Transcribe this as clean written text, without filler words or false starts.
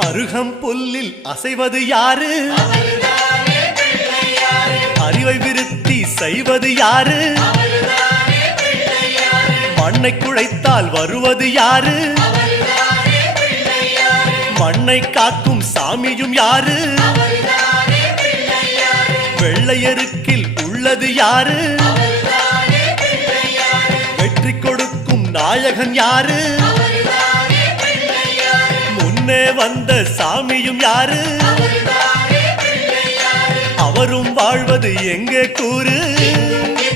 அருகம் புல்லில் அசைவது யாரு? அறிவை விருத்தி செய்வது யாரு? மண்ணை குழைத்தால் வருவது யாரு? மண்ணை காக்கும் சாமியும் யாரு? வெள்ளையருக்கில் உள்ளது யாரு? வெற்றி கொடுக்கும் நாயகன் யாரு? முன்னே வந்த சாமியும் யாரு? அவரும் வாழ்வது எங்கே கூறு?